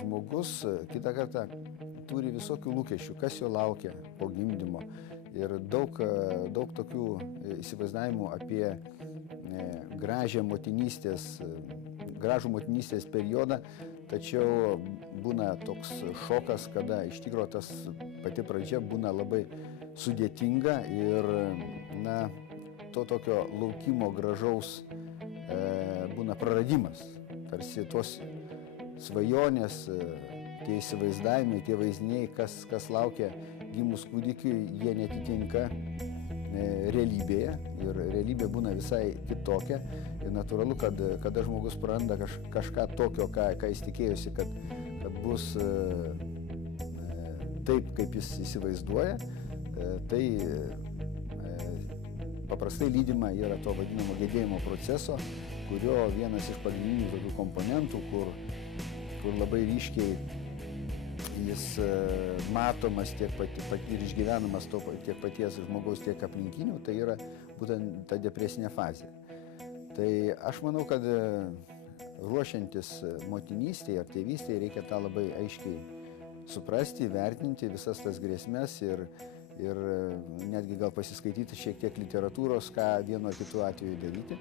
žmogus kitą kartą turi visokių lūkesčių, kas jo laukia po gimdymo. Ir daug tokių įsivaizdavimų apie gražų motinystės periodą, tačiau būna toks šokas, kada iš tikrųjų tas pati pradžia būna labai sudėtinga ir to tokio laukimo gražaus būna praradimas. Tarsi tos svajonės, tie įsivaizdavimai, tie vaizdiniai, kas laukia gimus kūdikiui, jie netitinka realybėje ir realybė būna visai kitokia. Ir natūralu, kada žmogus praranda kažką tokio, ką jis tikėjosi, kad bus taip, kaip jis įsivaizduoja, tai paprastai lydima yra to vadinamo gedėjimo proceso, kurio vienas iš pagrindinių tokių komponentų, kur labai ryškiai jis matomas ir išgyvenamas tiek paties žmogaus, tiek aplinkinių, tai yra būtent ta depresinė fazė. Tai aš manau, kad ruošiantis motinystėje ar tėvystėje reikia tą labai aiškiai suprasti, vertinti visas tas grėsmes ir netgi gal pasiskaityti šiek tiek literatūros, ką vienu ar kitu atveju daryti.